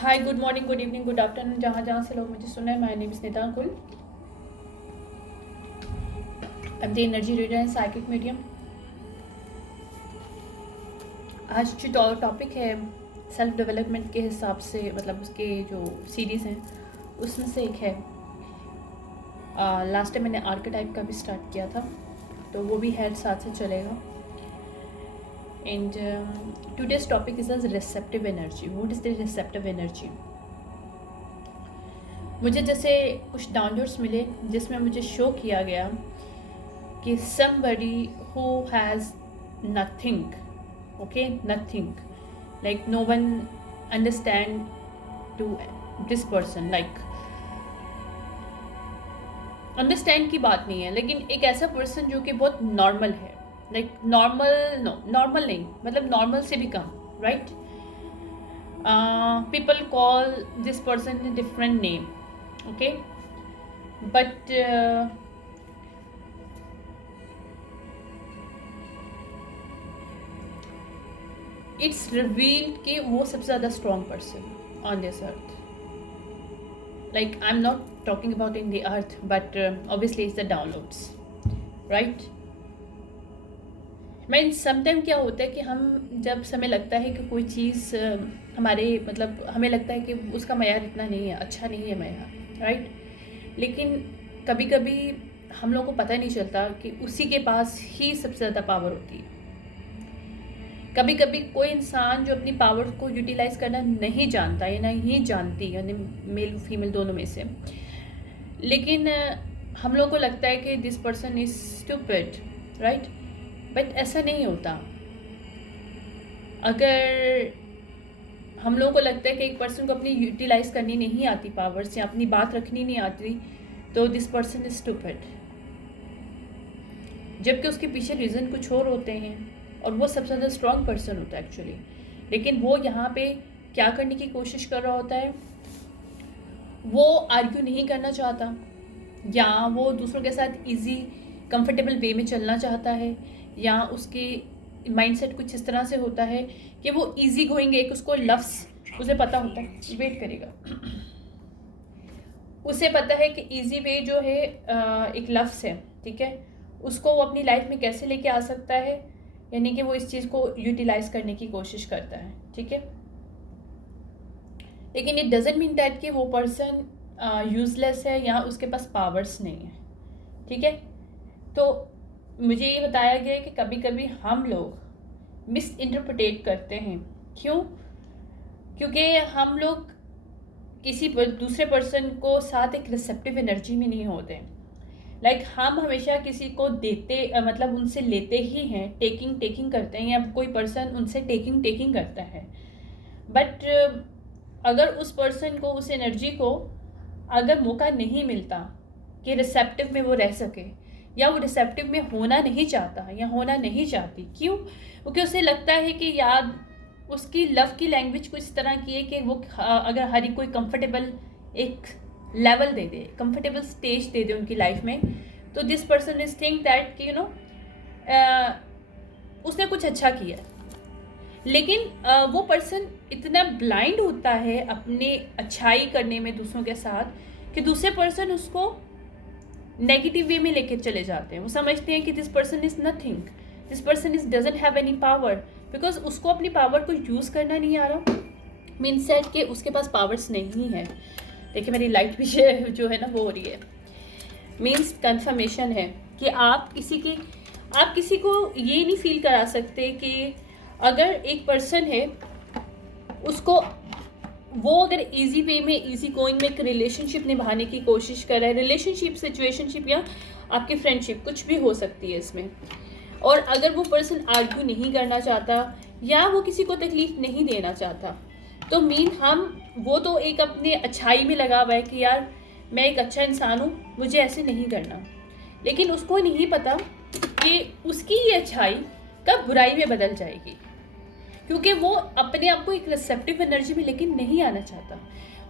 हाय, good morning, good evening, good afternoon, जहाँ जहाँ से लोग मुझे सुन रहे हैं। माय नेम इज नीता कुल। I am the energy reader and psychic medium. आज जो टॉपिक है सेल्फ डेवलपमेंट के हिसाब से, मतलब उसके जो सीरीज़ हैं उसमें से एक है। लास्ट टाइम मैंने आर्केटाइप का भी स्टार्ट किया था, तो वो भी है, साथ से चलेगा। And today's topic is a receptive energy. What is the receptive energy? मुझे जैसे कुछ डाउनलोड्स मिले जिसमें मुझे शो किया गया कि somebody who has nothing, okay, nothing, like no one understand to this person, like understand की बात नहीं है, लेकिन एक ऐसा पर्सन जो कि बहुत नॉर्मल है, लाइक नॉर्मल नहीं, मतलब नॉर्मल से भी कम, right? People call this person different name, okay, but it's revealed कि वो सबसे ज़्यादा strong person on this earth. Like I am not talking about in the earth, but obviously it's the downloads, right? Mean sometime क्या होता है कि हम जब समय लगता है कि कोई चीज़ हमारे, मतलब हमें लगता है कि उसका मयार इतना नहीं है, अच्छा नहीं है मयार, राइट? लेकिन कभी कभी हम लोगों को पता नहीं चलता कि उसी के पास ही सबसे ज़्यादा पावर होती है। कभी कभी कोई इंसान जो अपनी पावर को यूटिलाइज करना नहीं जानता या नहीं जानती, यानी मेल फीमेल दोनों में से, लेकिन हम लोग को लगता है कि this person is stupid, right? But ऐसा नहीं होता। अगर हम लोगों को लगता है कि एक पर्सन को अपनी यूटिलाइज करनी नहीं आती पावर से, अपनी बात रखनी नहीं आती, तो दिस पर्सन इज स्टूपिड, जबकि उसके पीछे रीज़न कुछ और होते हैं और वो सबसे ज़्यादा स्ट्रॉन्ग पर्सन होता है एक्चुअली। लेकिन वो यहाँ पे क्या करने की कोशिश कर रहा होता है? वो आर्ग्यू नहीं करना चाहता, या वो दूसरों के साथ इजी कंफर्टेबल वे में चलना चाहता है, या उसके माइंडसेट कुछ इस तरह से होता है कि वो इजी गोइंग, एक उसको लफ्ज़ उसे पता होता है, वेट करेगा, उसे पता है कि इजी वे जो है एक लफ्ज़ है, ठीक है, उसको वो अपनी लाइफ में कैसे लेके आ सकता है, यानी कि वो इस चीज़ को यूटिलाइज करने की कोशिश करता है, ठीक है। लेकिन इट डजेंट मीन दैट कि वो पर्सन यूजलेस है या उसके पास पावर्स नहीं है, ठीक है। तो मुझे ये बताया गया है कि कभी कभी हम लोग मिस इंटरप्रिटेट करते हैं। क्यों? क्योंकि हम लोग किसी दूसरे पर्सन को साथ एक रिसेप्टिव एनर्जी में नहीं होते हैं। लाइक हम हमेशा किसी को देते, मतलब उनसे लेते ही हैं, टेकिंग करते हैं, या कोई पर्सन उनसे टेकिंग करता है। बट अगर उस पर्सन को, उस एनर्जी को अगर मौका नहीं मिलता कि रिसेप्टिव में वो रह सके, या वो रिसेप्टिव में होना नहीं चाहता या होना नहीं चाहती, क्यों? क्योंकि उसे लगता है कि यार उसकी लव की लैंग्वेज कुछ इस तरह की है कि वो अगर हर कोई कंफर्टेबल एक लेवल दे दे, कंफर्टेबल स्टेज दे दे उनकी लाइफ में, तो this person is think that कि उसने कुछ अच्छा किया। लेकिन वो पर्सन इतना ब्लाइंड होता है अपने अच्छाई करने में दूसरों के साथ कि दूसरे पर्सन उसको नेगेटिव वे में लेके चले जाते हैं। वो समझते हैं कि this person is nothing, this person is doesn't have any power, because उसको अपनी पावर को यूज़ करना नहीं आ रहा। मीन्स दैट कि उसके पास पावर्स नहीं है। देखिए मेरी लाइट पीछे जो है ना वो हो रही है। मीन्स कंफर्मेशन है कि आप किसी को ये नहीं फील करा सकते कि अगर एक पर्सन है, उसको वो अगर इजी वे में, इजी गोइंग में एक रिलेशनशिप निभाने की कोशिश कर रहा है, रिलेशनशिप, सिचुएशनशिप, या आपकी फ्रेंडशिप, कुछ भी हो सकती है इसमें, और अगर वो पर्सन आर्ग्यू नहीं करना चाहता या वो किसी को तकलीफ नहीं देना चाहता, तो वो तो एक अपने अच्छाई में लगा हुआ है कि यार मैं एक अच्छा इंसान हूँ, मुझे ऐसे नहीं करना। लेकिन उसको नहीं पता कि उसकी ये अच्छाई कब बुराई में बदल जाएगी, क्योंकि वो अपने आप को एक रिसेप्टिव एनर्जी में लेकिन नहीं आना चाहता।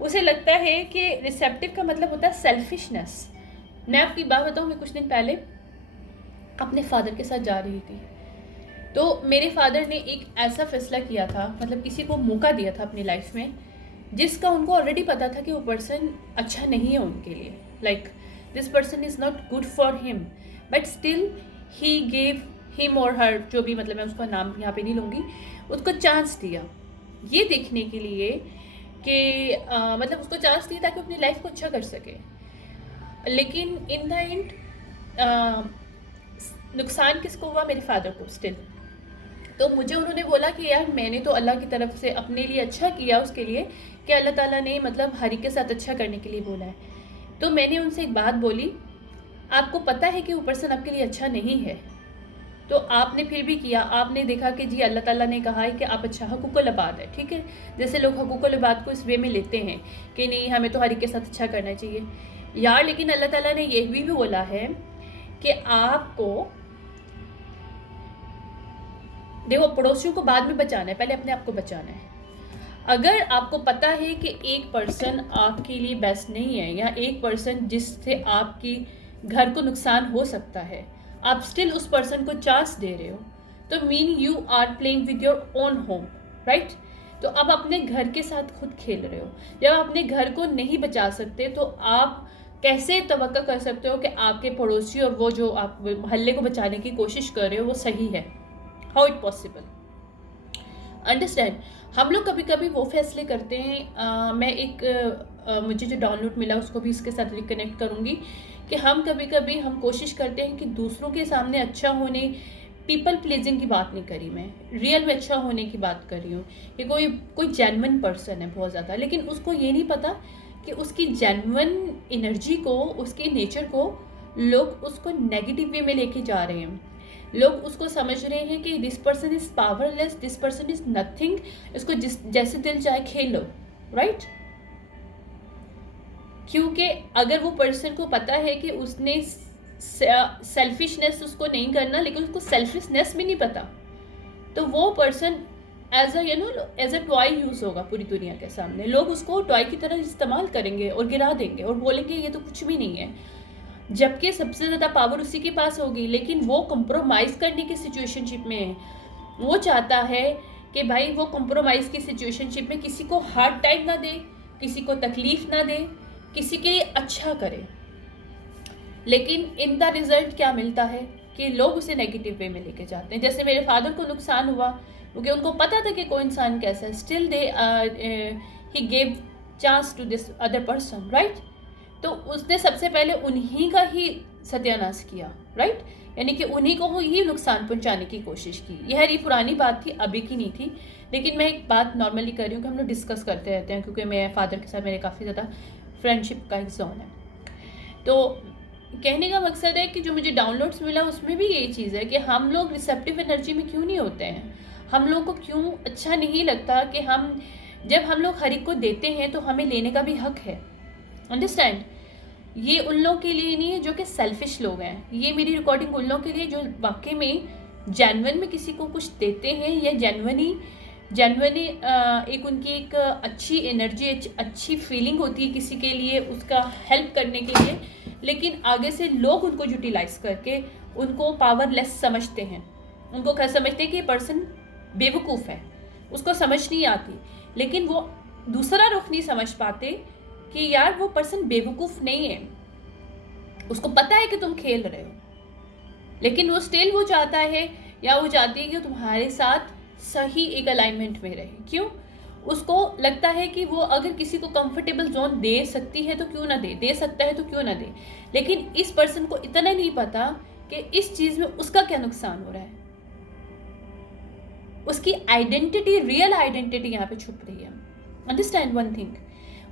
उसे लगता है कि रिसेप्टिव का मतलब होता है सेल्फिशनेस। मैं आपकी बात बताऊँ, मैं कुछ दिन पहले अपने फादर के साथ जा रही थी, तो मेरे फादर ने एक ऐसा फैसला किया था, मतलब किसी को मौका दिया था अपनी लाइफ में जिसका उनको ऑलरेडी पता था कि वो पर्सन अच्छा नहीं है उनके लिए, like this person is not good for him, but still he gave him और हर, जो भी, मतलब मैं उसका नाम यहाँ पे नहीं लूँगी, उसको चांस दिया ये देखने के लिए कि मतलब उसको चांस दिया ताकि अपनी लाइफ को अच्छा कर सके। लेकिन इन द एंड नुकसान किसको हुआ? मेरे फादर को स्टिल। तो मुझे उन्होंने बोला कि यार मैंने तो अल्लाह की तरफ से अपने लिए अच्छा किया, उसके लिए कि अल्लाह ताला ने मतलब हरी के साथ अच्छा करने के लिए बोला है। तो मैंने उनसे एक बात बोली, आपको पता है कि वो पर्सन आपके लिए अच्छा नहीं है, तो आपने फिर भी किया, आपने देखा कि जी अल्लाह ताला ने कहा है कि आप अच्छा, हकूक़ुल इबाद है, ठीक है। जैसे लोग हकूक़ुल इबाद को इस वे में लेते हैं कि नहीं हमें तो हर एक के साथ अच्छा करना चाहिए यार, लेकिन अल्लाह ताला ने ये भी बोला है कि आपको देखो पड़ोसियों को बाद में बचाना है, पहले अपने आप को बचाना है। अगर आपको पता है कि एक पर्सन आपके लिए बेस्ट नहीं है, या एक पर्सन जिससे आपकी घर को नुकसान हो सकता है, आप स्टिल उस पर्सन को चांस दे रहे हो, तो mean you are playing with your own home, right. तो अब अपने घर के साथ खुद खेल रहे हो। जब आप अपने घर को नहीं बचा सकते तो आप कैसे तवक्का कर सकते हो कि आपके पड़ोसी और वो जो आप मोहल्ले को बचाने की कोशिश कर रहे हो वो सही है? How it possible? अंडरस्टैंड। हम लोग कभी कभी वो फैसले करते हैं, मैं एक मुझे जो डाउनलोड मिला उसको भी इसके साथ रिकनेक्ट करूँगी, कि हम कभी कभी हम कोशिश करते हैं कि दूसरों के सामने अच्छा होने, पीपल प्लीजिंग की बात नहीं करी मैं, रियल में अच्छा होने की बात कर रही हूँ कि कोई जेन्युइन पर्सन है बहुत ज़्यादा, लेकिन उसको ये नहीं पता कि उसकी जेन्युइन एनर्जी को, उसके नेचर को लोग उसको नेगेटिव वे में लेके जा रहे हैं। लोग उसको समझ रहे हैं कि this person is powerless, this person is nothing, इसको जैसे दिल चाहे खेल लो, राइट। क्योंकि अगर वो पर्सन को पता है कि उसने सेल्फिशनेस उसको नहीं करना, लेकिन उसको सेल्फिशनेस भी नहीं पता, तो वो person as a as a toy use होगा पूरी दुनिया के सामने। लोग उसको टॉय की तरह इस्तेमाल करेंगे और गिरा देंगे और बोलेंगे ये तो कुछ भी नहीं है, जबकि सबसे ज़्यादा पावर उसी के पास होगी। लेकिन वो कंप्रोमाइज़ करने की सिचुएशनशिप में है, वो चाहता है कि भाई वो कंप्रोमाइज़ की सिचुएशनशिप में किसी को हार्ड टाइम ना दे, किसी को तकलीफ ना दे, किसी के लिए अच्छा करे। लेकिन इन द रिजल्ट क्या मिलता है कि लोग उसे नेगेटिव वे में लेके जाते हैं। जैसे मेरे फादर को नुकसान हुआ क्योंकि उनको पता था कि कोई इंसान कैसा है, still they he gave chance to this other person, right. तो उसने सबसे पहले उन्हीं का ही सत्यानाश किया, राइट, यानी कि उन्हीं को ही नुकसान पहुंचाने की कोशिश की। यह हरी पुरानी बात थी, अभी की नहीं थी, लेकिन मैं एक बात नॉर्मली कर रही हूँ कि हम लोग डिस्कस करते रहते हैं, क्योंकि मेरे फादर के साथ मेरे काफ़ी ज़्यादा फ्रेंडशिप का एक जोन है। तो कहने का मकसद है कि जो मुझे डाउनलोड्स मिला उसमें भी यही चीज़ है कि हम लोग रिसेप्टिव एनर्जी में क्यों नहीं होते हैं। हम लोग को क्यों अच्छा नहीं लगता कि जब हम लोग हर एक को देते हैं तो हमें लेने का भी हक है। अंडरस्टैंड। ये उन लोगों के लिए नहीं है जो कि सेल्फिश लोग हैं, ये मेरी रिकॉर्डिंग उन लोगों के लिए जो वाकई में जेन्युइन में किसी को कुछ देते हैं, या जेन्युइनली एक उनकी एक अच्छी एनर्जी, अच्छी फीलिंग होती है किसी के लिए, उसका हेल्प करने के लिए, लेकिन आगे से लोग उनको यूटिलाइज करके उनको पावरलेस समझते हैं। उनको क्या समझते हैं कि ये पर्सन बेवकूफ़ है, उसको समझ नहीं आती। लेकिन वो दूसरा रुख नहीं समझ पाते कि यार वो पर्सन बेवकूफ़ नहीं है, उसको पता है कि तुम खेल रहे हो, लेकिन वो स्टिल वो चाहता है या वो चाहती है कि तुम्हारे साथ सही एक अलाइनमेंट में रहे। क्यों? उसको लगता है कि वो अगर किसी को कंफर्टेबल जोन दे सकती है तो क्यों ना दे सकता है तो क्यों ना दे। लेकिन इस पर्सन को इतना नहीं पता कि इस चीज़ में उसका क्या नुकसान हो रहा है। उसकी आइडेंटिटी, रियल आइडेंटिटी यहाँ पे छुप रही है। अंडरस्टैंड वन थिंग,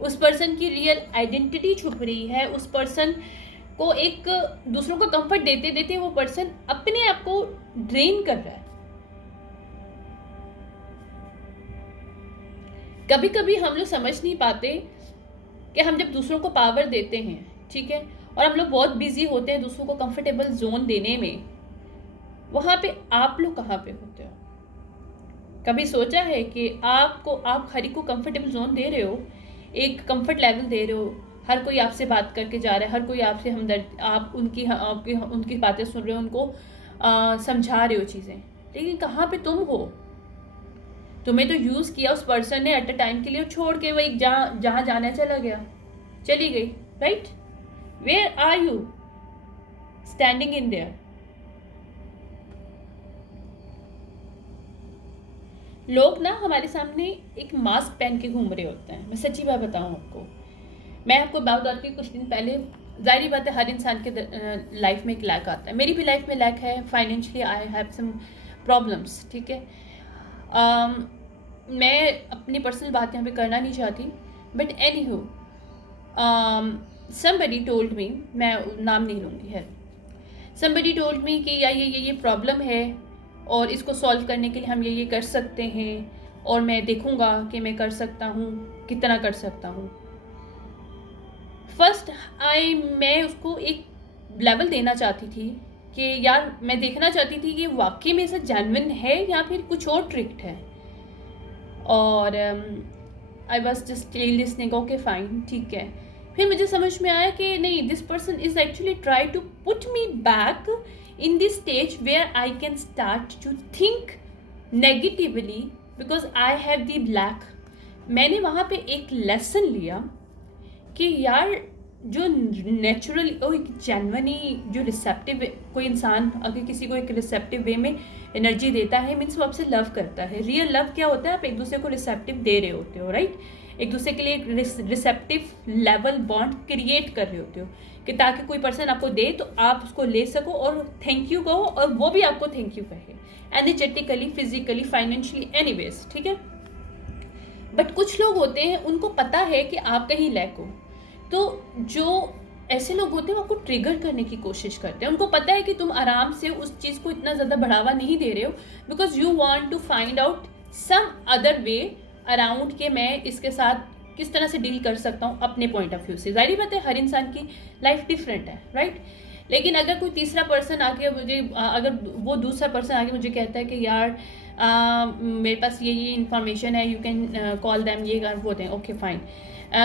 उस पर्सन की रियल आइडेंटिटी छुप रही है। उस पर्सन को एक दूसरों को कंफर्ट देते देते वो पर्सन अपने आप को ड्रेन कर रहा है। कभी कभी हम लोग समझ नहीं पाते कि हम जब दूसरों को पावर देते हैं, ठीक है, और हम लोग बहुत बिजी होते हैं दूसरों को कंफर्टेबल जोन देने में, वहां पे आप लोग कहाँ पे होते हो? कभी सोचा है कि आप हर एक को कंफर्टेबल जोन दे रहे हो, एक कंफर्ट लेवल दे रहे हो, हर कोई आपसे बात करके जा रहा है, हर कोई आपसे हमदर्द, आप उनकी बातें सुन रहे हो, उनको समझा रहे हो चीज़ें, लेकिन कहाँ पे तुम हो? तुम्हें तो यूज़ किया उस पर्सन ने एट अ टाइम के लिए, छोड़ के वही जहाँ जहाँ जाना चला गया, चली गई, right? Where are you standing in there? लोग ना हमारे सामने एक मास्क पहन के घूम रहे होते हैं। मैं सच्ची बात बताऊं आपको, मैं आपको बात बताती हूँ, कुछ दिन पहले, जाहिर बात है हर इंसान के लाइफ में एक लैक आता है, मेरी भी लाइफ में लैक है, financially I have some problems, ठीक है। मैं अपनी पर्सनल बात यहाँ पे करना नहीं चाहती, बट एनी हो, somebody told me, मैं नाम नहीं लूँगी है, somebody told me कि यार ये प्रॉब्लम है और इसको सॉल्व करने के लिए हम ये कर सकते हैं, और मैं देखूँगा कि मैं कर सकता हूँ, कितना कर सकता हूँ। फर्स्ट मैं उसको एक लेवल देना चाहती थी कि यार मैं देखना चाहती थी कि वाकई में ऐसा जेन्युइन है या फिर कुछ और ट्रिक्ड है। और I was just listening, okay fine, ठीक है। फिर मुझे समझ में आया कि नहीं, this person is actually try to put me back in this stage where I can start to think negatively because I have the lack। मैंने वहाँ पे एक लेसन लिया कि यार जो नेचुरली और जेन्युइनली जो रिसेप्टिव कोई इंसान अगर किसी को एक रिसेप्टिव वे में एनर्जी देता है, मीन्स वो आपसे लव करता है। रियल लव क्या होता है? आप एक दूसरे को रिसेप्टिव दे रहे होते हो, राइट? एक दूसरे के लिए एक रिसेप्टिव लेवल बॉन्ड क्रिएट कर रहे होते हो कि ताकि कोई पर्सन आपको दे तो आप उसको ले सको और थैंक यू कहो और वो भी आपको थैंक यू कहे, एनर्जेटिकली, फिजिकली, फाइनेंशियली, एनीवेज, ठीक है। बट कुछ लोग होते हैं उनको पता है कि आप कहीं लैक हो, तो जो ऐसे लोग होते हैं वो आपको ट्रिगर करने की कोशिश करते हैं। उनको पता है कि तुम आराम से उस चीज़ को इतना ज़्यादा बढ़ावा नहीं दे रहे हो, because you want to find out some other way around के मैं इसके साथ किस तरह से डील कर सकता हूँ अपने पॉइंट ऑफ व्यू से। जाहिर बात है हर इंसान की लाइफ डिफरेंट है, राइट? लेकिन अगर कोई तीसरा पर्सन आके मुझे, अगर वो दूसरा पर्सन आके मुझे कहता है कि यार मेरे पास ये इन्फॉर्मेशन है, यू कैन कॉल दैम, ये कर वो दें, ओके फाइन,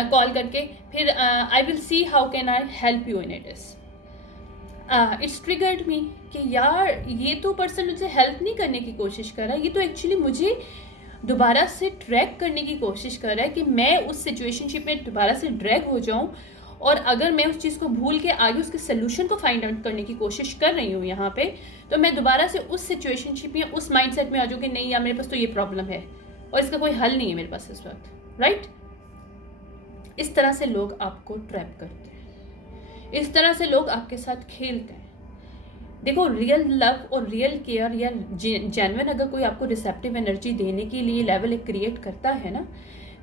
कॉल करके फिर I will see how can I help you in its triggered मी कि यार ये तो पर्सन मुझे हेल्प नहीं करने की कोशिश कर रहा है, ये तो एक्चुअली मुझे दोबारा से ट्रैक करने की कोशिश कर रहा है कि मैं उस सिचुएशनशिप में दोबारा से ड्रैग हो जाऊं, और अगर मैं उस चीज़ को भूल के आगे उसके सोल्यूशन को फाइंड आउट करने की कोशिश कर रही हूँ यहाँ पे, तो मैं दोबारा से उस सिचुएशनशिप या उस माइंडसेट में आ जाऊँ कि नहीं यार मेरे पास तो ये प्रॉब्लम है और इसका कोई हल नहीं है मेरे पास इस वक्त, राइट? इस तरह से लोग आपको ट्रैप करते हैं, इस तरह से लोग आपके साथ खेलते हैं। देखो, रियल लव और रियल केयर या जेन्युइन अगर कोई आपको रिसेप्टिव एनर्जी देने के लिए लेवल एक क्रिएट करता है ना,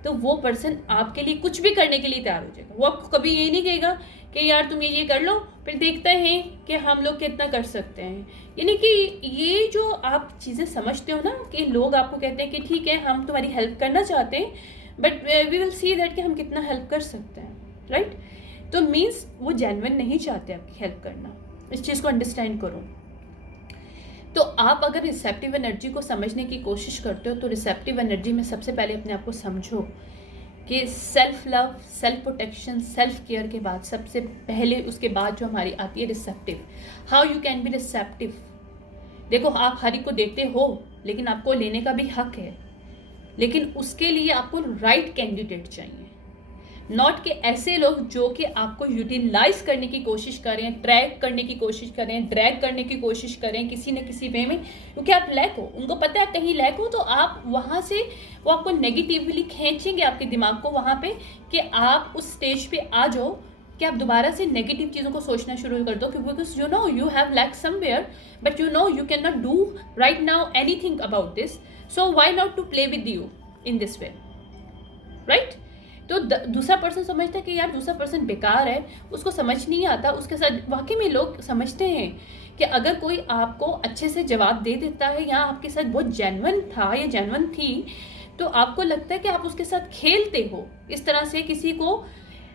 तो वो पर्सन आपके लिए कुछ भी करने के लिए तैयार हो जाएगा। वो आपको कभी ये नहीं कहेगा कि यार तुम ये कर लो, फिर देखते हैं कि हम लोग कितना कर सकते हैं। यानी कि ये जो आप चीज़ें समझते हो ना कि लोग आपको कहते हैं कि ठीक है हम तुम्हारी हेल्प करना चाहते हैं, but we will see that कि हम कितना हेल्प कर सकते हैं, राइट? तो मीन्स वो जेन्युइन नहीं चाहते आपकी हेल्प करना। इस चीज़ को अंडरस्टैंड करो। तो आप अगर रिसेप्टिव एनर्जी को समझने की कोशिश करते हो तो रिसेप्टिव एनर्जी में सबसे पहले अपने आप को समझो कि self love, self protection, self care के बाद सबसे पहले उसके बाद जो हमारी आती है receptive. How you can be receptive? देखो, आप हर एक को देते हो लेकिन आपको लेने का भी हक है, लेकिन उसके लिए आपको राइट कैंडिडेट चाहिए, नॉट के ऐसे लोग जो कि आपको यूटिलाइज करने की कोशिश करें, ट्रैक करने की कोशिश करें, ड्रैग करने की कोशिश करें किसी न किसी वे में, क्योंकि आप लैक हो। उनको पता है कहीं लैक हो, तो आप वहाँ से वो आपको नेगेटिवली खींचेंगे आपके दिमाग को वहाँ पे कि आप उस स्टेज पे आ जाओ कि आप दोबारा से नेगेटिव चीज़ों को सोचना शुरू कर दो, because you know you have lack somewhere but you know you can not do right now anything about this, so why not to play with you in this way, right? तो दूसरा person समझता है कि यार दूसरा person बेकार है, उसको समझ नहीं आता। उसके साथ वाकई में लोग समझते हैं कि अगर कोई आपको अच्छे से जवाब दे देता है या आपके साथ बहुत जेन्युइन था या जेन्युइन थी, तो आपको लगता है कि आप उसके साथ खेलते हो। इस तरह से किसी को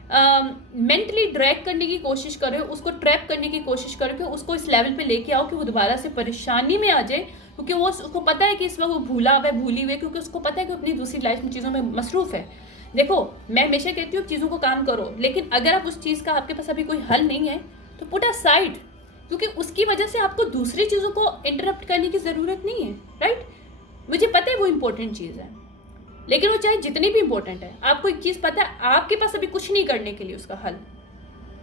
मेंटली ड्रैग करने की कोशिश कर रहे हो, उसको ट्रैप करने की कोशिश करके उसको इस लेवल पे लेके आओ कि वो दोबारा से परेशानी में आ जाए, क्योंकि वो उसको पता है कि इस वक्त वो भूला हुआ है, भूली हुई, क्योंकि उसको पता है कि अपनी दूसरी लाइफ में चीज़ों में मसरूफ़ है। देखो, मैं हमेशा कहती हूँ चीज़ों को काम करो, लेकिन अगर आप उस चीज़ का आपके पास अभी कोई हल नहीं है तो पुट असाइड, क्योंकि उसकी वजह से आपको दूसरी चीज़ों को इंटरप्ट करने की ज़रूरत नहीं है, राइट? मुझे पता है वो इंपॉर्टेंट चीज़ है, लेकिन वो चाहे जितनी भी इंपॉर्टेंट है, आपको एक चीज़ पता है, आपके पास अभी कुछ नहीं करने के लिए उसका हल,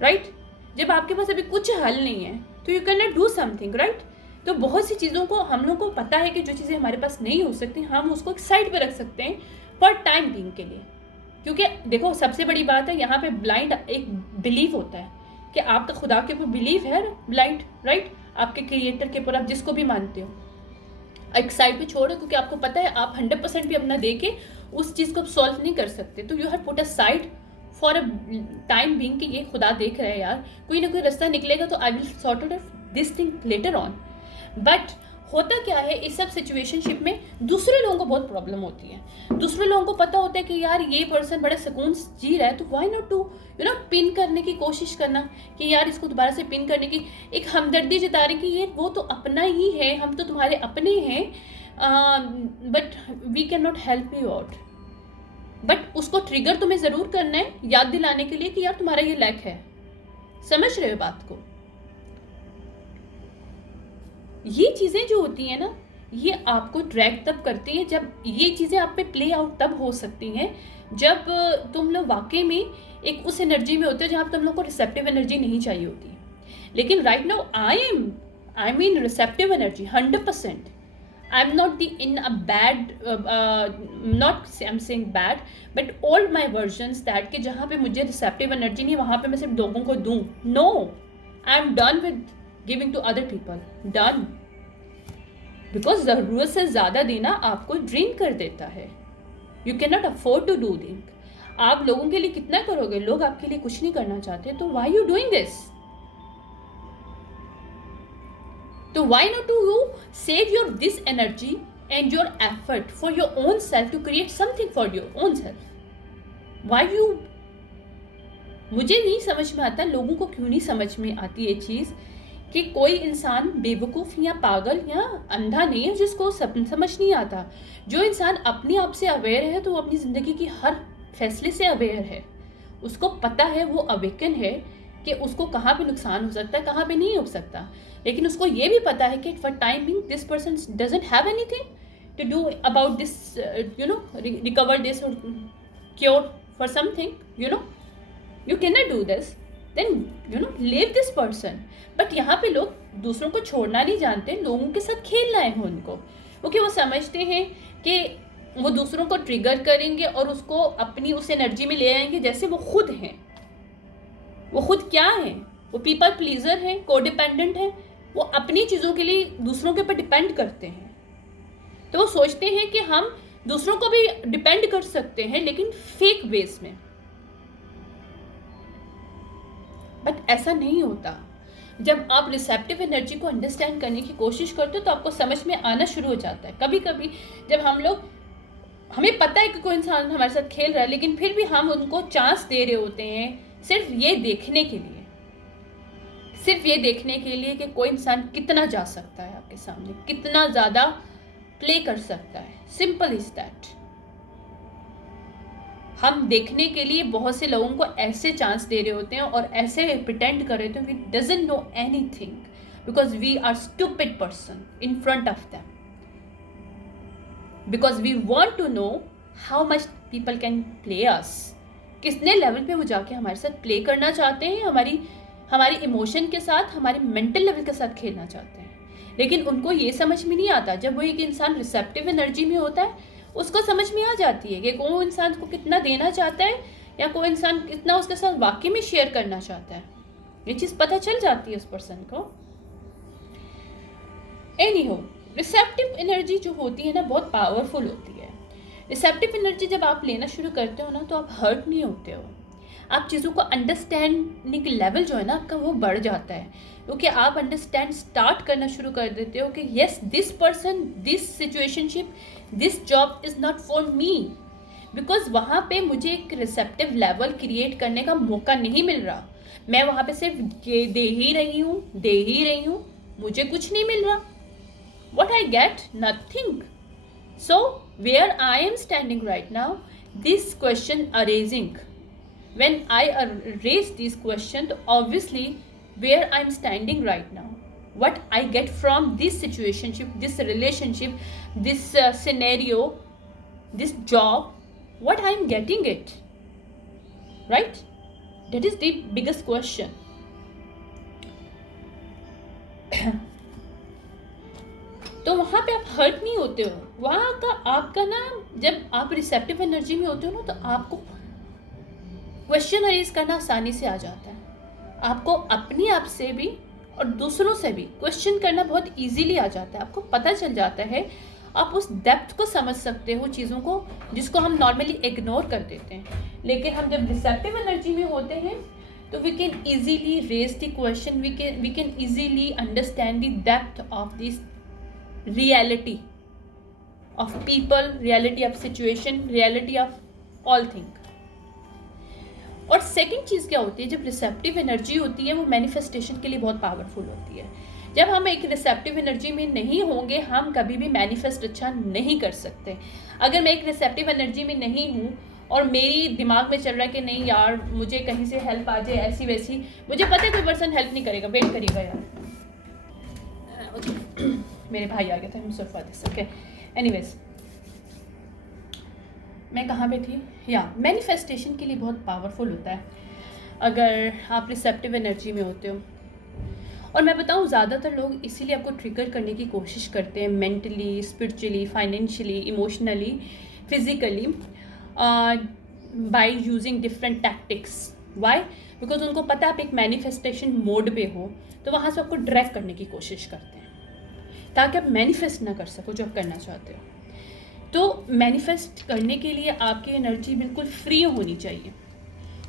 राइट? जब आपके पास अभी कुछ हल नहीं है तो you can not do something, right? तो बहुत सी चीज़ों को हम लोग को पता है कि जो चीज़ें हमारे पास नहीं हो सकती, हम उसको एक साइड पे रख सकते हैं फॉर टाइम बीइंग के लिए। क्योंकि देखो, सबसे बड़ी बात है यहाँ पे ब्लाइंड एक बिलीव होता है कि आपका खुदा के ऊपर बिलीव है, ब्लाइंड, राइट? आपके क्रिएटर के ऊपर, आप जिसको भी मानते हो, एक साइड पे छोड़ो, क्योंकि आपको पता है आप 100% भी अपना दे के उस चीज़ को सॉल्व नहीं कर सकते। तो you have put a side for a time being कि ये खुदा देख रहा है यार, कोई ना कोई रास्ता निकलेगा, तो I will sort out this thing later on. But होता क्या है, इस सब सिचुएशनशिप में दूसरे लोगों को बहुत प्रॉब्लम होती है। दूसरे लोगों को पता होता है कि यार ये पर्सन बड़े सुकून जी रहा है, तो व्हाई नॉट टू पिन करने की कोशिश करना, कि यार इसको दोबारा से पिन करने की एक हमदर्दी जता रही कि ये वो तो अपना ही है, हम तो तुम्हारे अपने हैं, but we can not help you out. But उसको ट्रिगर तुम्हें ज़रूर करना है, याद दिलाने के लिए कि यार तुम्हारा ये लैक है। समझ रहे हो बात को? ये चीज़ें जो होती हैं ना, ये आपको ड्रैग तब करती हैं, जब ये चीज़ें आप पे प्ले आउट तब हो सकती हैं जब तुम लोग वाकई में एक उस एनर्जी में होते हो जहाँ तुम लोग को रिसेप्टिव एनर्जी नहीं चाहिए होती। लेकिन right now I mean receptive energy 100%। I am not in a bad, not I am saying bad, but all my versions that कि जहाँ पे मुझे रिसेप्टिव एनर्जी नहीं, वहाँ पे मैं सिर्फ लोगों को दूँ। No, I am done with giving to other people, done. Because ज़रूरत से ज़्यादा देना आपको ड्रेन कर देता है। You can not afford to do thing. आप लोगों के लिए कितना करोगे? लोग आपके लिए कुछ नहीं करना चाहते, तो वाई यू डूइंग दिस? तो why not to you save your this energy and your effort for your own self to create something for your own self? Why you, मुझे नहीं समझ में आता लोगों को क्यों नहीं समझ में आती ये चीज़ कि कोई इंसान बेवकूफ़ या पागल या अंधा नहीं है जिसको समझ नहीं आता। जो इंसान अपने आप से अवेयर है, तो वो अपनी ज़िंदगी की हर फैसले से अवेयर है। उसको पता है, वो अवेकन है कि उसको कहाँ पे नुकसान हो सकता है, कहाँ पे नहीं हो सकता। लेकिन उसको ये भी पता है कि for time being this person doesn't have anything to do about this, recover this और cure for something, you cannot do this, then leave this person। But यहाँ पे लोग दूसरों को छोड़ना नहीं जानते, लोगों के साथ खेलना है उनको, क्योंकि वो समझते हैं कि वो दूसरों को ट्रिगर करेंगे और उसको अपनी उस एनर्जी में ले आएंगे जैसे वो खुद हैं। वो खुद क्या है? वो पीपल प्लीजर हैं, कोडिपेंडेंट हैं, वो अपनी चीज़ों के लिए दूसरों के ऊपर डिपेंड करते हैं। तो वो सोचते हैं कि हम दूसरों को भी डिपेंड कर सकते हैं, लेकिन फेक बेस में। बट ऐसा नहीं होता। जब आप रिसेप्टिव एनर्जी को अंडरस्टैंड करने की कोशिश करते हो, तो आपको समझ में आना शुरू हो जाता है। कभी कभी जब हमें पता है कि कोई इंसान हमारे साथ खेल रहा है, लेकिन फिर भी हम उनको चांस दे रहे होते हैं, सिर्फ ये देखने के लिए कि कोई इंसान कितना जा सकता है आपके सामने, कितना ज़्यादा प्ले कर सकता है। Simple is that. हम देखने के लिए बहुत से लोगों को ऐसे चांस दे रहे होते हैं और ऐसे प्रिटेंड कर रहे होते हैं we doesn't know anything, because we are stupid person in front of them, because we want to know how much people can play us. कितने लेवल पे वो जाके हमारे साथ प्ले करना चाहते हैं, हमारी इमोशन के साथ, हमारे मेंटल लेवल के साथ खेलना चाहते हैं। लेकिन उनको ये समझ में नहीं आता। जब वो एक इंसान रिसेप्टिव एनर्जी में होता है, उसको समझ में आ जाती है कि कोई इंसान को कितना देना चाहता है या कोई इंसान कितना उसके साथ वाकई में शेयर करना चाहता है। ये चीज़ पता चल जाती है उस पर्सन को। एनीहो, रिसेप्टिव एनर्जी जो होती है ना, बहुत पावरफुल होती है। रिसेप्टिव एनर्जी जब आप लेना शुरू करते हो ना, तो आप हर्ट नहीं होते हो। आप चीज़ों को अंडरस्टैंडिंग लेवल जो है ना आपका, वो बढ़ जाता है, क्योंकि आप अंडरस्टैंड स्टार्ट करना शुरू कर देते हो कि yes, this person, this situationship, this job is not for me. Because वहाँ पे मुझे एक रिसेप्टिव लेवल क्रिएट करने का मौका नहीं मिल रहा। मैं वहाँ पे सिर्फ दे ही रही हूँ, मुझे कुछ नहीं मिल रहा। What I get? Nothing. So where I am standing right now, this question arising, when I raise this question, तो obviously where I'm standing right now, what I get from this situationship, this relationship, this scenario, this job, what I am getting it, right? That is the biggest question. तो वहाँ पे आप hurt नहीं होते हो, वहाँ का आपका ना, जब आप रिसेप्टिव एनर्जी में होते हो ना, तो आपको क्वेश्चन रेज करना आसानी से आ जाता है, आपको अपने आप से भी और दूसरों से भी क्वेश्चन करना बहुत इजीली आ जाता है, आपको पता चल जाता है, आप उस डेप्थ को समझ सकते हो चीज़ों को जिसको हम नॉर्मली इग्नोर कर देते हैं। लेकिन हम जब रिसेप्टिव एनर्जी में होते हैं तो we can easily raise the question, we can easily understand the depth of this reality of people, reality of situation, reality of all thing। और सेकंड चीज़ क्या होती है, जब रिसेप्टिव एनर्जी होती है वो मैनिफेस्टेशन के लिए बहुत पावरफुल होती है। जब हम एक रिसेप्टिव एनर्जी में नहीं होंगे हम कभी भी मैनिफेस्ट अच्छा नहीं कर सकते। अगर मैं एक रिसेप्टिव एनर्जी में नहीं हूँ और मेरी दिमाग में चल रहा है कि नहीं यार मुझे कहीं से हेल्प आ जाए ऐसी वैसी, मुझे पता है कोई पर्सन हेल्प नहीं करेगा, वेट करिएगा यार मेरे भाई आ गया था, हम sorry for this, okay. Anyways मैं कहाँ पे थी, या मैनिफेस्टेशन के लिए बहुत पावरफुल होता है अगर आप रिसेप्टिव एनर्जी में होते हो। और मैं बताऊँ ज़्यादातर लोग इसीलिए आपको ट्रिगर करने की कोशिश करते हैं, mentally, spiritually, financially, emotionally, physically, by using different tactics. Why? Because उनको पता है आप एक मैनिफेस्टेशन मोड पे हो, तो वहाँ से आपको ड्राइव करने की कोशिश करते हैं ताकि आप मैनिफेस्ट ना कर सको जो आप करना चाहते हो। तो मैनिफेस्ट करने के लिए आपकी एनर्जी बिल्कुल फ्री होनी चाहिए,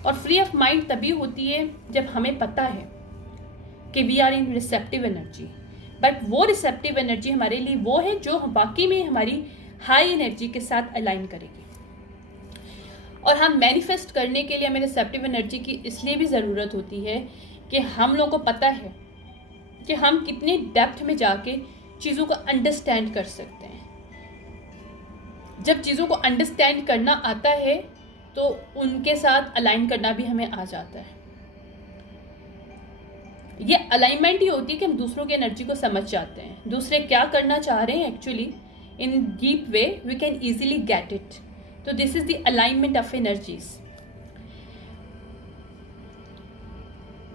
और फ्री ऑफ माइंड तभी होती है जब हमें पता है कि we are in receptive energy. But वो रिसेप्टिव एनर्जी हमारे लिए वो है जो वाकई में हमारी हाई एनर्जी के साथ अलाइन करेगी। और हम मैनिफेस्ट करने के लिए हमें रिसेप्टिव एनर्जी की इसलिए भी ज़रूरत होती है कि हम लोगों को पता है कि हम कितने डेप्थ में जाके चीज़ों को अंडरस्टैंड कर सकते हैं। जब चीज़ों को अंडरस्टैंड करना आता है तो उनके साथ अलाइन करना भी हमें आ जाता है। ये अलाइनमेंट ही होती है कि हम दूसरों की एनर्जी को समझ जाते हैं, दूसरे क्या करना चाह रहे हैं actually in deep way we can easily get it. तो this is the alignment of energies.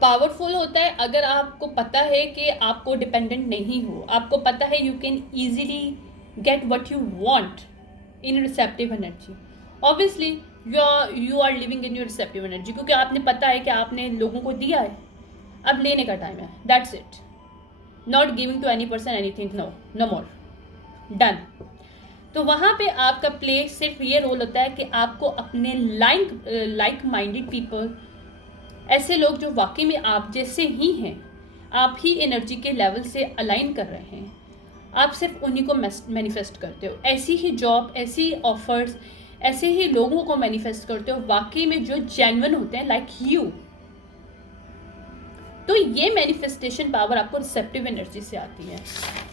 Powerful होता है अगर आपको पता है कि आपको डिपेंडेंट नहीं हो, आपको पता है you can easily get what you want in receptive energy. Obviously you are living in your receptive energy क्योंकि आपने पता है कि आपने लोगों को दिया है, अब लेने का टाइम है, that's it. Not giving to any person anything, no more, done. तो वहाँ पे आपका प्ले सिर्फ ये रोल होता है कि आपको अपने लाइक माइंडेड पीपल, ऐसे लोग जो वाकई में आप जैसे ही हैं, आप ही एनर्जी के लेवल से अलाइन कर रहे हैं, आप सिर्फ उन्हीं को मैनिफेस्ट करते हो। ऐसी ही जॉब, ऐसी ऑफर्स, ऐसे ही लोगों को मैनिफेस्ट करते हो वाकई में जो जेन्युइन होते हैं लाइक यू। तो ये मैनिफेस्टेशन पावर आपको रिसेप्टिव एनर्जी से आती है।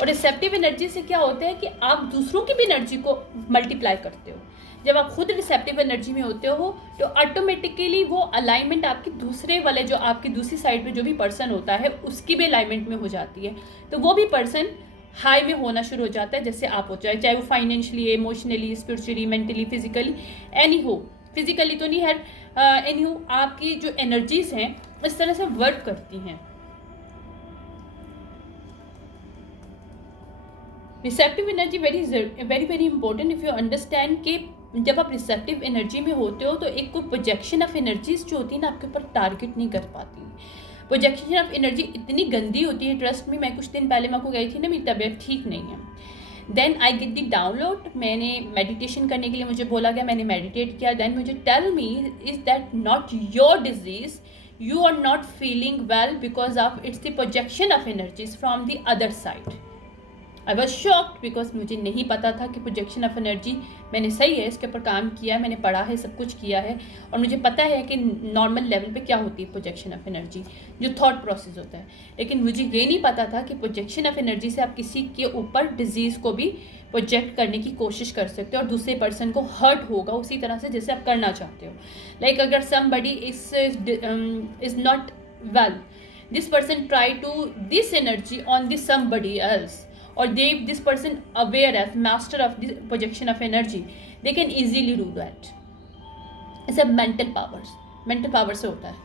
और रिसेप्टिव एनर्जी से क्या होता है कि आप दूसरों की भी एनर्जी को मल्टीप्लाई करते हो। जब आप खुद रिसेप्टिव एनर्जी में होते हो तो ऑटोमेटिकली वो अलाइनमेंट आपकी दूसरे वाले, जो आपकी दूसरी साइड पे जो भी पर्सन होता है उसकी भी अलाइनमेंट में हो जाती है। तो वो भी पर्सन हाई में होना शुरू हो जाता है जैसे आप हो जाए, चाहे वो financially, emotionally, spiritually, mentally, physically, any हो। फिजिकली तो नहीं है, एनी हो, आपकी जो एनर्जीज हैं इस तरह से वर्क करती हैं। Receptive energy very very important if you understand कि जब आप रिसेप्टिव एनर्जी में होते हो तो एक कोई प्रोजेक्शन ऑफ एनर्जीज जो होती है ना आपके ऊपर टारगेट नहीं कर पाती। प्रोजेक्शन ऑफ एनर्जी इतनी गंदी होती है, ट्रस्ट में। मैं कुछ दिन पहले मैं को गई थी ना, मेरी तबीयत ठीक नहीं है, then I get the download. मैंने मेडिटेशन करने के लिए मुझे बोला गया, मैंने मेडिटेट किया, देन मुझे tell me is that not your disease, you are not feeling well because of it's the projection of energies from the other side। I was shocked because मुझे नहीं पता था कि प्रोजेक्शन ऑफ एनर्जी, मैंने सही है इसके ऊपर काम किया है, मैंने पढ़ा है, सब कुछ किया है और मुझे पता है कि नॉर्मल लेवल पे क्या होती है प्रोजेक्शन ऑफ एनर्जी, जो थॉट प्रोसेस होता है। लेकिन मुझे ये नहीं पता था कि प्रोजेक्शन ऑफ एनर्जी से आप किसी के ऊपर डिजीज़ को भी प्रोजेक्ट करने की कोशिश कर सकते हो और दूसरे पर्सन को हर्ट होगा उसी तरह से जैसे आप करना चाहते हो। लाइक अगर somebody is not well, this person try to this energy on this somebody else, or this person aware of master of this projection of energy, they can easily do that. इसे mental power से होता है.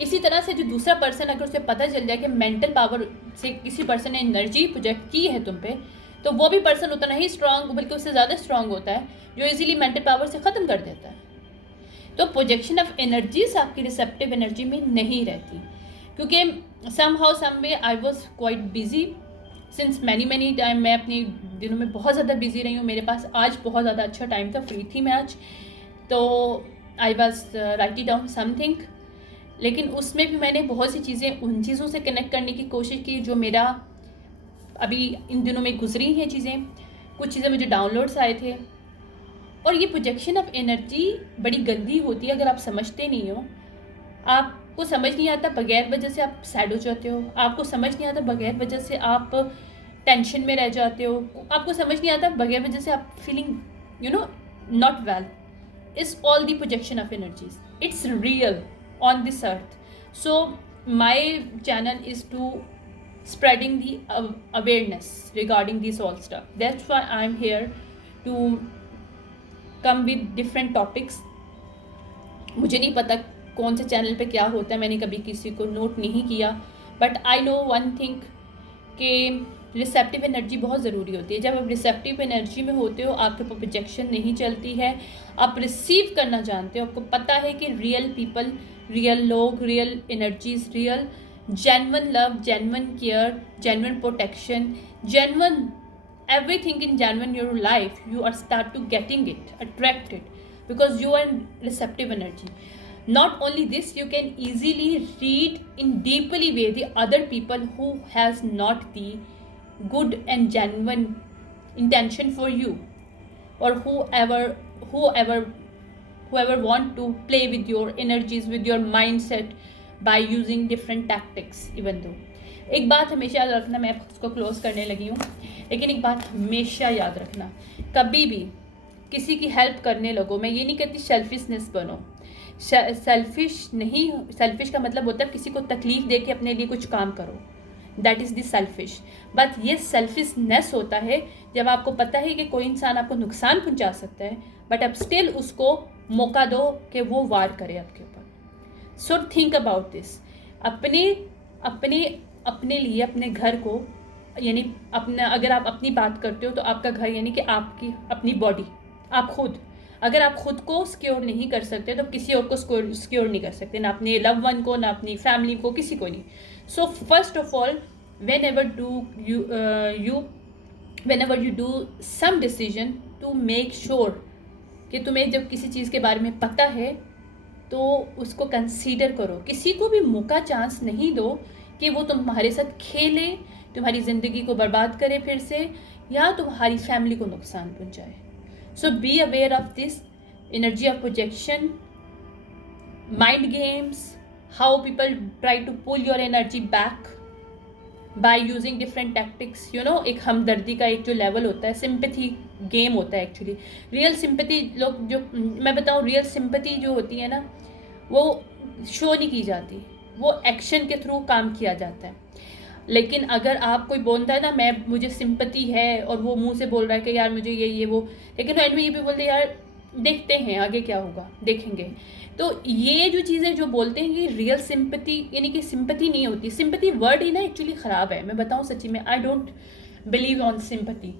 इसी तरह से जो दूसरा person, अगर उसे पता चल जाए कि मेंटल पावर से किसी पर्सन ने एनर्जी प्रोजेक्ट की है तुम पे, तो वो भी पर्सन उतना ही स्ट्रांग, बल्कि उससे ज़्यादा स्ट्रांग होता है, जो इजीली मेंटल पावर से ख़त्म कर देता है. तो प्रोजेक्शन ऑफ एनर्जीज आपकी रिसेप्टिव एनर्जी में नहीं रहती, क्योंकि somehow some way I was quite busy since many time. मैं अपने दिनों में बहुत ज़्यादा बिजी रही हूँ. मेरे पास आज बहुत ज़्यादा अच्छा टाइम था, फ्री थी मैं आज, तो I was writing down something. लेकिन उसमें भी मैंने बहुत सी चीज़ें, उन चीज़ों से कनेक्ट करने की कोशिश की जो मेरा अभी इन दिनों में गुजरी हैं चीज़ें. कुछ चीज़ें मुझे डाउनलोड्स आए थे. और ये प्रोजेक्शन ऑफ एनर्जी बड़ी गंदी होती है अगर आप समझते नहीं हो. आपको समझ नहीं आता, बगैर वजह से आप सैड हो जाते हो. आपको समझ नहीं आता, बगैर वजह से आप टेंशन में रह जाते हो. आपको समझ नहीं आता, बगैर वजह से आप feeling not well. It's all the projection of energies. It's real on this earth. So my channel is to spreading the awareness regarding this all stuff. That's why I'm here to come with different topics. मुझे नहीं पता कौन से channel पे क्या होता है, मैंने कभी किसी को नोट नहीं किया, but I know one thing कि रिसेप्टिव एनर्जी बहुत ज़रूरी होती है. जब आप रिसेप्टिव एनर्जी में होते हो, आपके ऊपर प्रोजेक्शन नहीं चलती है, आप रिसीव करना जानते हो. आपको पता है कि रियल पीपल, रियल लोग, real energies, real genuine love, genuine care, genuine protection, genuine everything in genuine your life, you are start to getting it, attracted, because you are in receptive energy. Not only this, you can easily read in deeply way the other people who has not the good and genuine intention for you, or whoever want to play with your energies, with your mindset by using different tactics. Even though एक बात हमेशा याद रखना, मैं उसको close करने लगी हूँ, लेकिन एक बात हमेशा याद रखना, कभी भी किसी की हेल्प करने लगो, मैं ये नहीं कहती सेल्फिशनेस बनो. सेल्फिश नहीं, सेल्फिश का मतलब होता है किसी को तकलीफ दे के अपने लिए कुछ काम करो, that is the selfish. But ये सेल्फिशनेस होता है जब आपको पता है कि कोई इंसान आपको नुकसान पहुंचा सकता है, बट अब स्टिल उसको मौका दो कि वो वार करे आपके ऊपर. So think about this. अपने लिए, अपने घर को, यानी अपना, अगर आप अपनी बात करते हो तो आपका घर यानी कि आपकी अपनी बॉडी, आप खुद, अगर आप खुद को सिक्योर नहीं कर सकते तो किसी और को सिक्योर नहीं कर सकते, ना अपने लव वन को, ना अपनी फैमिली को, किसी को नहीं. So first of all, whenever you do some decision, to make sure कि तुम्हें जब किसी चीज़ के बारे में पता है तो उसको कंसीडर करो. किसी को भी मौका, चांस नहीं दो कि वो तुम्हारे साथ खेले, तुम्हारी ज़िंदगी को बर्बाद करे फिर से, या तुम्हारी फैमिली को नुकसान पहुंचाए. So be aware of this energy of projection, mind games, how people try to pull your energy back by using different tactics. एक हमदर्दी का एक जो लेवल होता है, सिंपैथी गेम होता है एक्चुअली. रियल सिंपैथी लोग, जो मैं बताऊँ, रियल सिंपैथी जो होती है ना, वो शो नहीं की जाती, वो एक्शन के थ्रू काम किया जाता है. लेकिन अगर आप कोई बोलता है ना, मुझे सिंपैथी है, और वो मुंह से बोल रहा है कि यार मुझे ये वो, लेकिन एंड में ये भी बोलते हैं यार देखते हैं आगे क्या होगा, देखेंगे. तो ये जो चीज़ें जो बोलते हैं कि रियल सिंपैथी, यानी कि सिंपैथी नहीं होती. सिंपैथी वर्ड ही ना एक्चुअली ख़राब है, मैं बताऊँ सच्ची में, I don't believe on sympathy.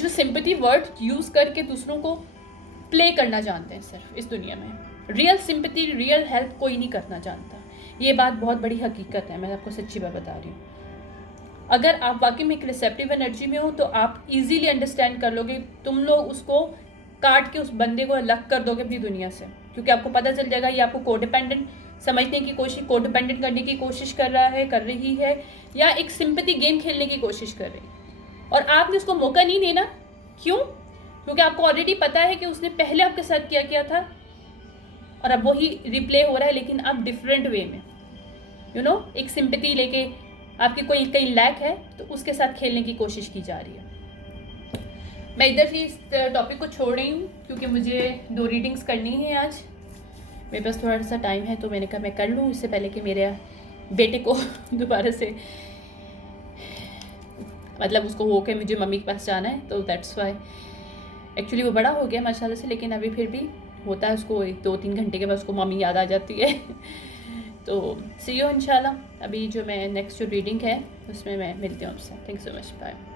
जो सिंपैथी वर्ड यूज़ करके दूसरों को प्ले करना जानते हैं सिर्फ इस दुनिया में. रियल सिंपैथी, रियल हेल्प कोई नहीं करना जानता. ये बात बहुत बड़ी हकीकत है, मैं आपको सच्ची बात बता रही हूँ. अगर आप वाकई में एक रिसेप्टिव एनर्जी में हो तो आप इजीली अंडरस्टैंड कर लोगे. तुम लोग उसको काट के उस बंदे को अलग कर दोगे अपनी दुनिया से, क्योंकि आपको पता चल जाएगा ये आपको कोडिपेंडेंट समझने की कोशिश, कोडिपेंडेंट करने की कोशिश कर रही है, या एक सिंपैथी गेम खेलने की कोशिश कर रही है. और आपने उसको मौका नहीं देना. क्यों? क्योंकि आपको ऑलरेडी पता है कि उसने पहले आपके साथ क्या किया था, और अब वही रिप्ले हो रहा है, लेकिन अब डिफरेंट वे में. एक सिंपैथी लेके आपकी कोई कहीं लैक है तो उसके साथ खेलने की कोशिश की जा रही है. मैं इधर से इस टॉपिक को छोड़ रही हूँ क्योंकि मुझे 2 रीडिंग्स करनी है आज. मेरे पास थोड़ा सा टाइम है तो मैंने कहा मैं कर लूँ, इससे पहले कि बेटे को दोबारा से मतलब उसको हो के मुझे मम्मी के पास जाना है, तो दैट्स वाई। एक्चुअली वो बड़ा हो गया माशाल्लाह से, लेकिन अभी फिर भी होता है उसको 2-3 घंटे के बाद उसको मम्मी याद आ जाती है। तो सी यू इंशाल्लाह। अभी जो मैं नेक्स्ट जो रीडिंग है उसमें मैं मिलती हूँ आपसे। Thank you so much, bye.